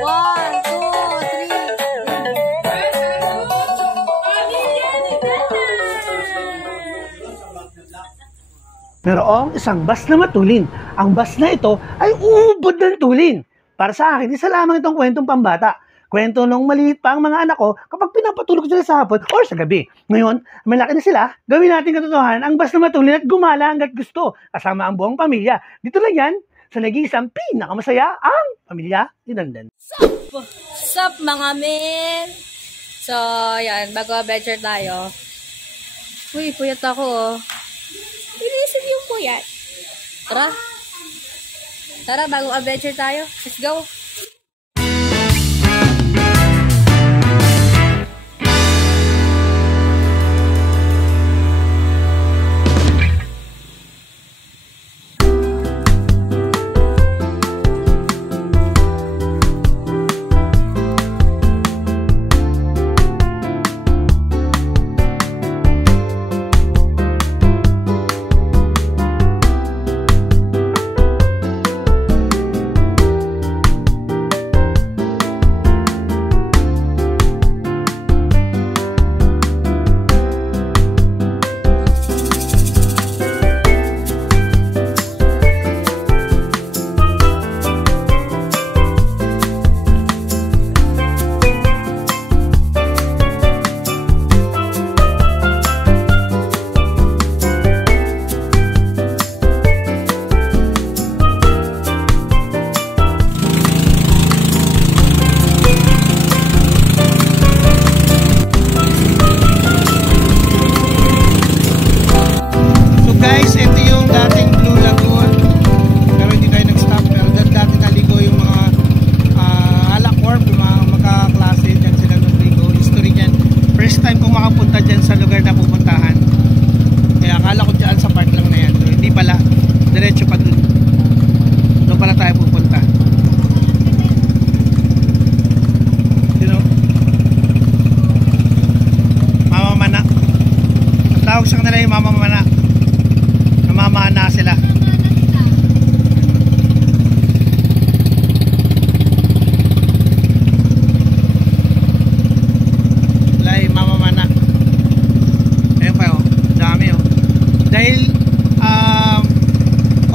1, 2, 3. Merong isang bus na matulin. Ang bus na ito ay uubod ng tulin. Para sa akin, isa lamang itong kwentong pambata. Kwento nung maliit pa ang mga anak ko kapag pinapatulog sila sa hapon o sa gabi. Ngayon, malaki na sila, gawin natin katotohanan ang bus na matulin at gumala hanggat gusto. Kasama ang buong pamilya. Dito lang yan, sa nag-iisang pinakamasaya ang pamilya ni Dandan. Sup mga men! So, yan, bago adventure tayo. Uy, puyat ako oh. Inisin yung puyat. Tara, bagong adventure tayo. Let's go!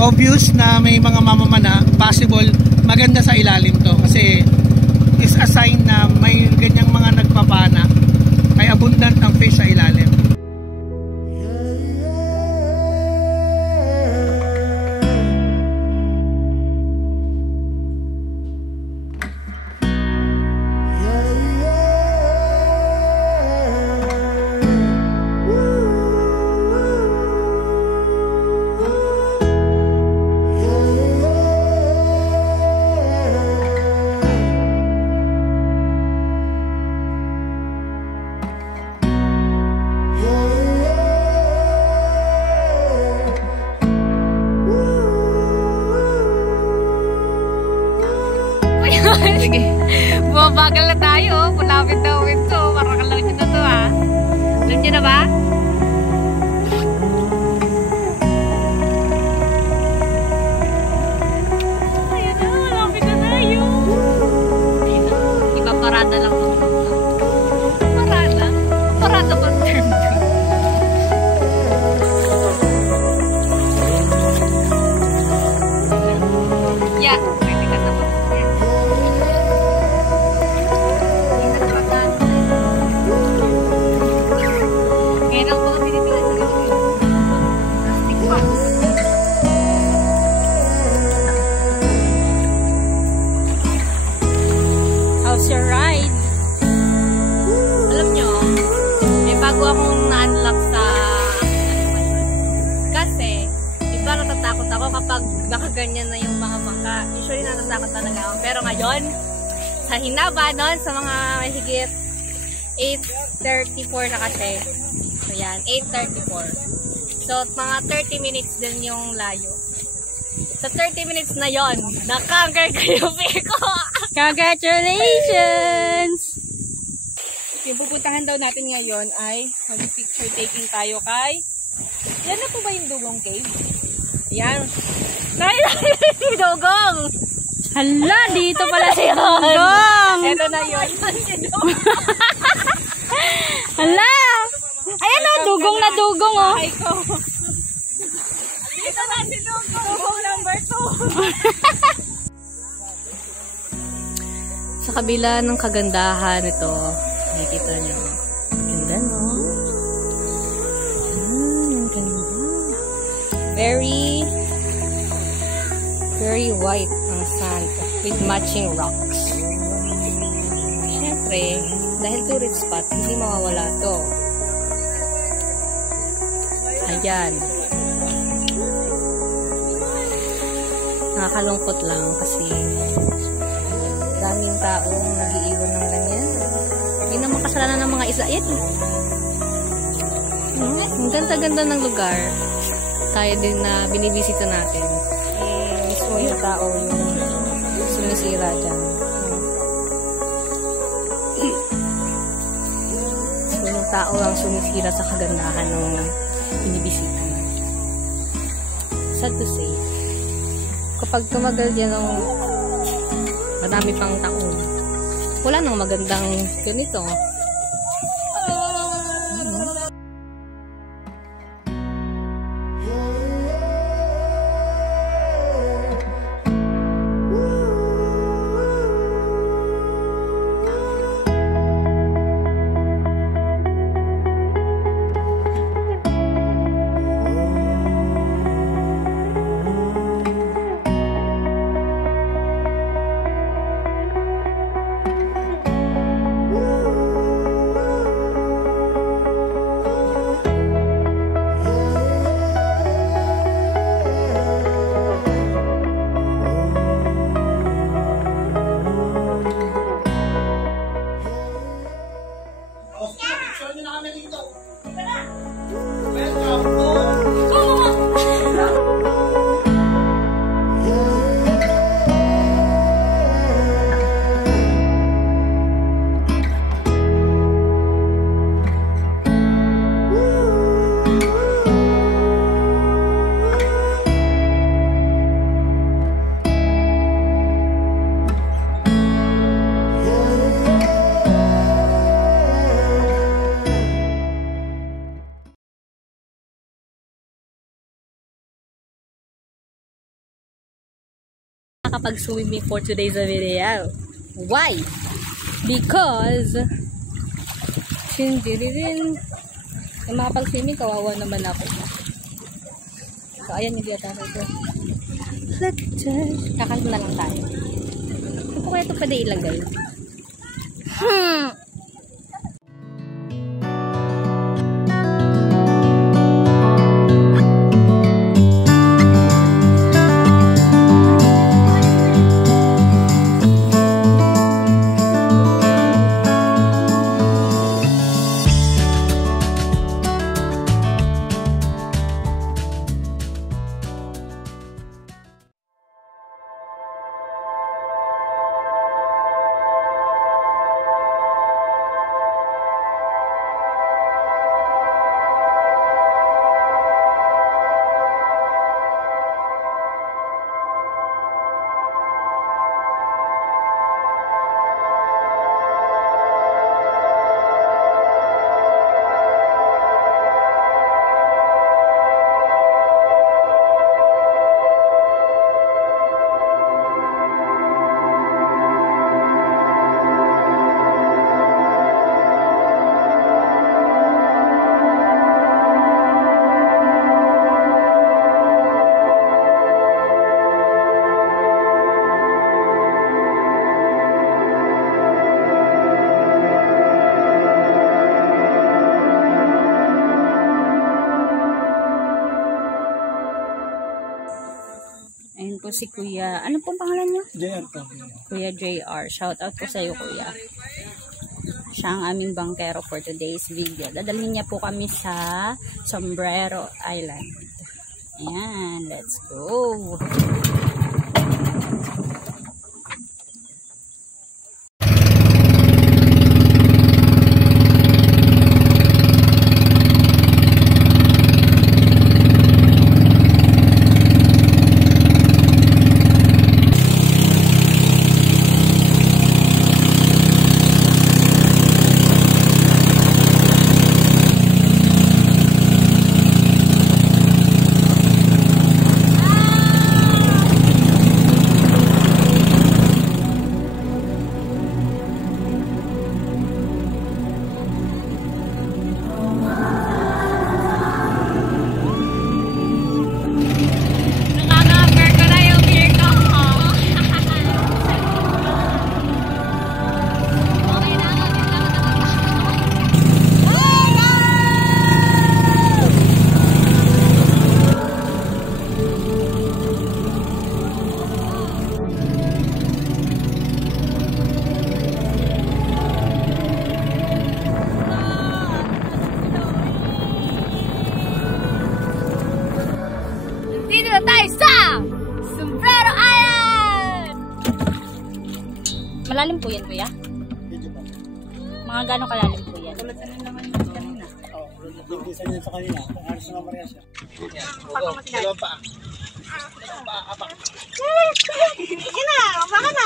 Obvious na may mga mamamana, possible maganda sa ilalim to kasi is a sign na may ganyang mga nagpapana, may abundant ang fish sa ilalim. Sige, bumabagal na tayo. Malapit na uwin to. Parang alam nyo na to ha. Alam nyo na ba? Ayan na, malapit na tayo. Ipaparada lang to. Parada? Parada ba term to? Yeah. How's your ride? Alam nyo, may bago akong na-unlock sa kasi, iba natatakot ako kapag nakaganyan na yung mga mangka. Usually natatakot talaga ako. Pero ngayon, sa hinaba nun, sa mga mahigit 8:34 na kasi. So yan, 8:34. So mga 30 minutes din yung layo. Sa 30 minutes na yon, na-conquer ko yung Pico! Congratulations! Yung pupuntahan daw natin ngayon ay mag-picture taking tayo kay... Yan na po ba yung Dugong Cave? Yan. Nakilala si Dugong! Hala, dito pala si Dugong! Ito na yun. Hala! Ayan o, dugong na dugong o. Ito na si dugong number 2. Sa kabila ng kagandahan ito, nakikita niyo. Ganda no? Ang ganda. Very white ang sand with matching rocks. Siyempre, dahil tourist spot, hindi mawawala to. Ayan. Nakakalungkot lang kasi daming taong nag-iiwan ng ganyan. Hindi naman kasalanan ng mga isla. Yan. Ang ganda-ganda ng lugar. Tayo din na binibisita natin. Mismo yung tao yung sumisira dyan. So, yung tao ang sumisira sa kagandahan ng binibisita natin. Sad to say, kapag tumagal yan ng marami pang taon, wala nang magandang ganito. Nakakapag-swimming for today's video. Why? Because hindi rin yung makapag-swimming, kawawa naman ako. So, ayan yung biyata ko. Kakanta na lang tayo. Ano ko kaya ito pwede ilagay? Ayun po si Kuya. Ano pong pangalan niyo? JR po. Kuya JR. Shout out po sa iyo, Kuya. Siya ang aming bangkero for today's video. Dadalhin niya po kami sa Sombrero Island. Ayan, let's go. Malalim po yan, kuya? Medyo ba? Mga gano'ng kalalim po yan? Tulad sa naman yung kanina. Oo, nagdibisa niya sa kanina. Halos na mamarya siya. Dalawang paa. Dalawang paa, apak. Sige na, baka na.